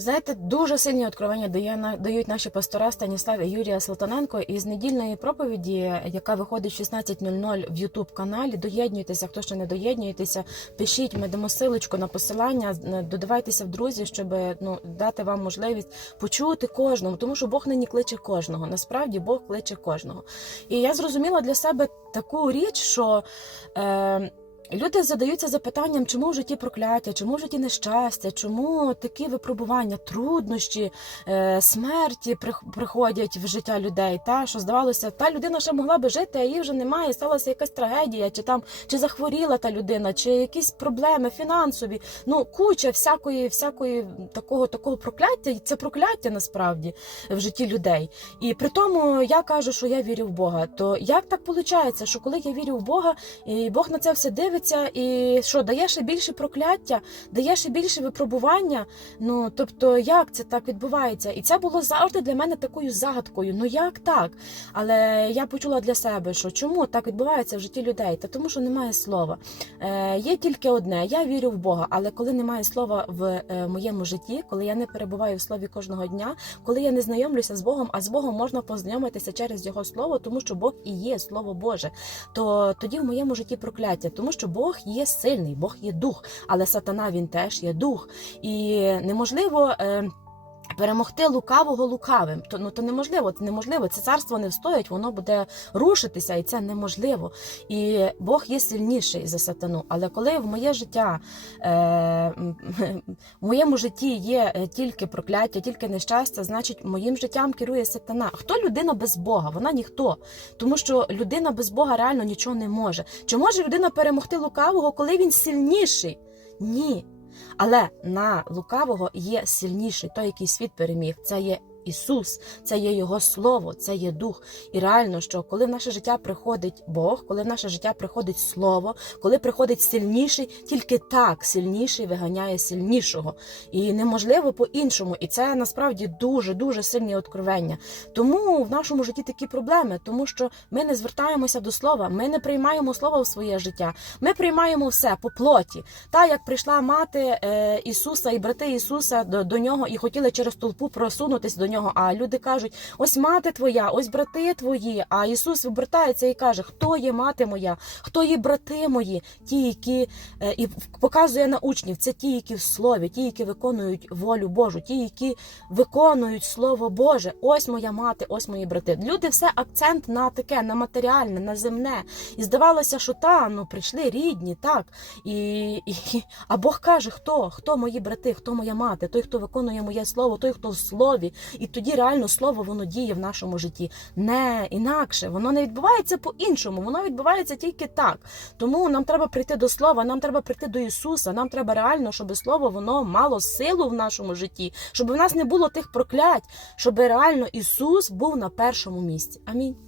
Знаєте, дуже сильні откровення дає дають наші пастора Станіслав і Юрія Салтаненко із недільної проповіді, яка виходить в 16.00 в Ютуб каналі. Доєднуйтеся, хто ще не доєднуєтеся, пишіть, ми дамо силочку на посилання. Додавайтеся в друзі, щоб ну дати вам можливість почути кожному, тому що Бог нині кличе кожного. Насправді Бог кличе кожного. І я зрозуміла для себе таку річ, що. Е, Люди задаються запитанням, чому в житті прокляття, чому в житті нещастя, чому такі випробування, труднощі, е, смерті прих- приходять в життя людей. Та що здавалося, та людина ще могла би жити, а її вже немає. Сталася якась трагедія, чи там чи захворіла та людина, чи якісь проблеми фінансові. Ну куча всякої, всякої такого такого прокляття. І Це прокляття насправді в житті людей. І при тому я кажу, що я вірю в Бога. То як так виходить, що коли я вірю в Бога, і Бог на це все дивиться, і що дає ще більше прокляття, дає ще більше випробування. Ну тобто, як це так відбувається? І це було завжди для мене такою загадкою. Ну як так? Але я почула для себе, що чому так відбувається в житті людей? Та тому, що немає слова. Е, є тільки одне: я вірю в Бога, але коли немає слова в е, моєму житті, коли я не перебуваю в слові кожного дня, коли я не знайомлюся з Богом, а з Богом можна познайомитися через Його слово, тому що Бог і є Слово Боже, то тоді в моєму житті прокляття, тому що Бог є сильний, Бог є дух, але сатана він теж є дух, і неможливо. Е, Перемогти лукавого лукавим, то ну то неможливо. Це неможливо. Це царство не встоять, воно буде рушитися, і це неможливо. І Бог є сильніший за сатану. Але коли в моє життя е, в моєму житті є е, тільки прокляття, тільки нещастя, значить моїм життям керує сатана. Хто людина без Бога? Вона ніхто. Тому що людина без Бога реально нічого не може. Чи може людина перемогти лукавого, коли він сильніший? Ні. Але на лукавого є сильніший, той, який світ переміг. Це є Ісус, це є Його Слово, це є Дух. І реально, що коли в наше життя приходить Бог, коли в наше життя приходить Слово, коли приходить сильніший, тільки так сильніший виганяє сильнішого. І неможливо по-іншому. І це насправді дуже дуже сильні откровення. Тому в нашому житті такі проблеми, тому що ми не звертаємося до слова, ми не приймаємо слова в своє життя. Ми приймаємо все по плоті. Та як прийшла мати е, Ісуса і брати Ісуса до, нього і хотіли через толпу просунутися до нього. А люди кажуть: ось мати твоя, ось брати твої. А Ісус обертається і каже: Хто є мати моя, хто є брати мої, ті, які е, і показує на учнів, це ті, які в слові, ті, які виконують волю Божу, ті, які виконують Слово Боже. Ось моя мати, ось мої брати. Люди все акцент на таке, на матеріальне, на земне. І здавалося, що та ну прийшли рідні, так. І, і, а Бог каже, хто? Хто мої брати, хто моя мати, той, хто виконує моє слово, той, хто в слові. І тоді реально слово воно діє в нашому житті. Не інакше, воно не відбувається по-іншому, воно відбувається тільки так. Тому нам треба прийти до слова, нам треба прийти до Ісуса. Нам треба реально, щоб слово воно мало силу в нашому житті, щоб в нас не було тих проклять, щоб реально Ісус був на першому місці. Амінь.